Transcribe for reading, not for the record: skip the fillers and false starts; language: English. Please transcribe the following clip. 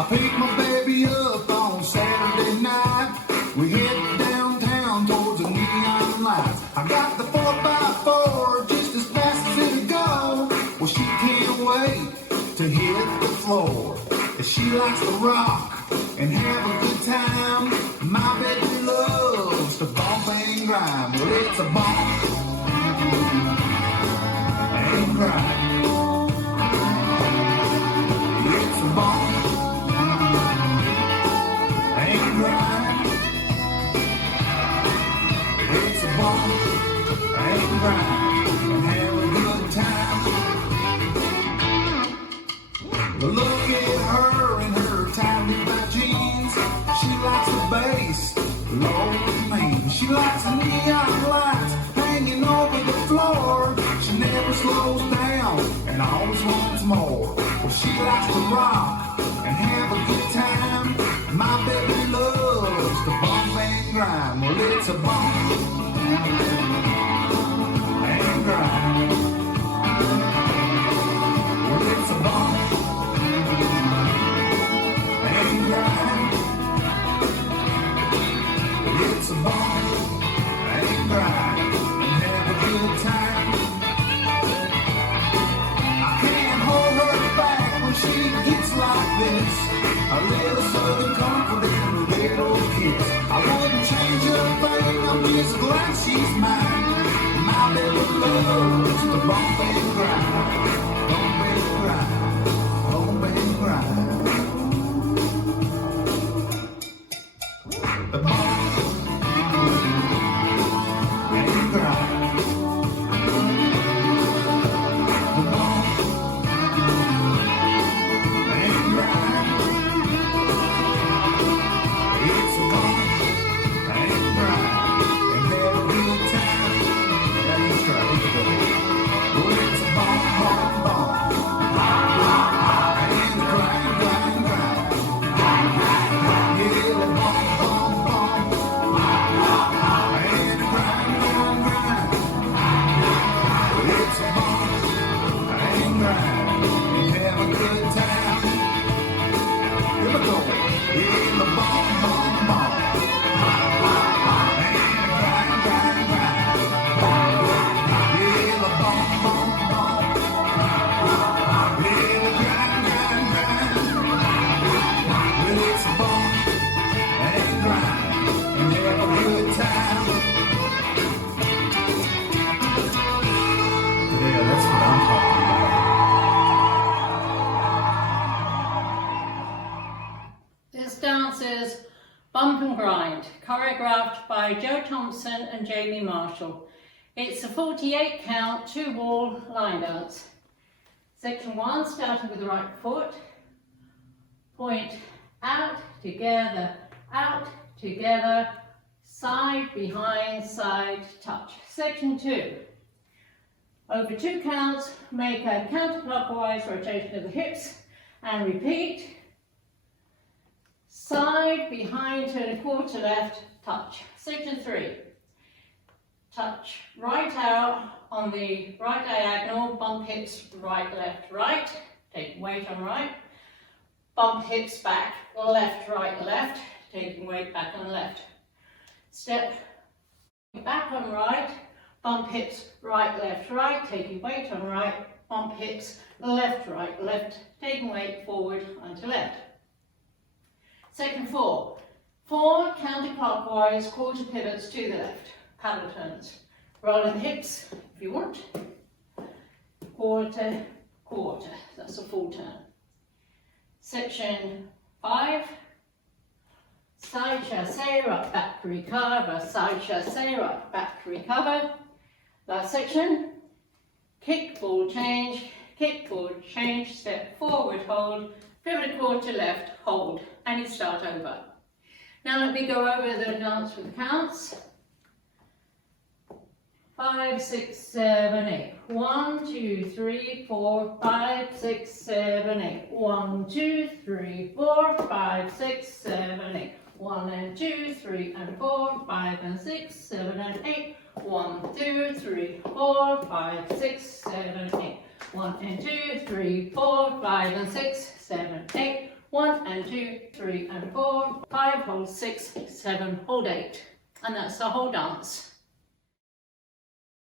I picked my baby up on Saturday night. We head downtown towards the neon lights. I got the 4x4 just as fast as it'll go. Well, she can't wait to hit the floor. She likes to rock and have a good time. My baby loves to bump and grind. Well, it's a bump and grind. It's a bump and grind. It's a bump and grind and have a good time. Well, look at her in her tight Levi jeans. She likes the bass, low and mean. She likes the neon lights hanging over the floor. She never slows down and always wants more. Well, she likes to rock and have a good time. My baby loves to bump and grind. Well, it's a bump and grind. Well, it's a bump and grind. It's a bump and grind and have a good time. I can't hold her back when she gets like this. A little southern comfort and a little kiss. I wouldn't change a thing, I'm just glad she's mine. My baby loves to bump and grind. Bump and grind. Bump and grind. The bump and grind. The bump and grind. It's a bump and grind and have a good time. Now you try it. Oh, it's a bump, bump, bump. And grind, grind, grind. Yeah, a bump, bump, bump. And grind, grind, grind. It's a bump and grind and have a good time. Here we go. In the bump, bump, bump. And grind, grind, grind. Yeah, the bump, bump, bump. Yeah, the grind, grind, grind. Well, it's a bump and grind and have a good time. Yeah, that's what I'm talking about. This dance is Bump and Grind, choreographed by Joe Thompson and Jamie Marshall. It's a 48 count, 2-wall line dance. Section 1, starting with the right foot. Point out, together, side, behind, side, touch. Section 2. Over 2 counts, make a counterclockwise rotation of the hips and repeat. Side, behind, turn a quarter left, touch. Section 3. Touch right out on the right diagonal, bump hips right, left, right. Take weight on right. Bump hips back, left, right, left. Taking weight back on left. Step back on right. Bump hips right, left, right. Taking weight on right. Bump hips left, right, left. Taking weight forward onto left. Section 4. 4 counterclockwise quarter pivots to the left. Paddle turns. Rolling the hips if you want. Quarter, quarter. That's a full turn. Section 5. Side chassé, right back, recover. Side chassé, right back, recover. Last section. Kick, ball change, step forward, hold, pivot quarter left, hold, and you start over. Now let me go over the dance with the counts. 5, 6, 7, 8. 1, 2, 3, 4, 5, 6, 7, 8. 1, 2, 3, 4, 5, 6, 7, 8. 1 and 2, 3 and 4, 5 and 6, 7 and 8. 1, 2, 3, 4, 5, 6, 7, 8. 1 and 2, 3, 4, 5 and 6, 7, 8. 1 and 2, 3 and 4, 5, hold 6, 7, hold 8. And that's the whole dance.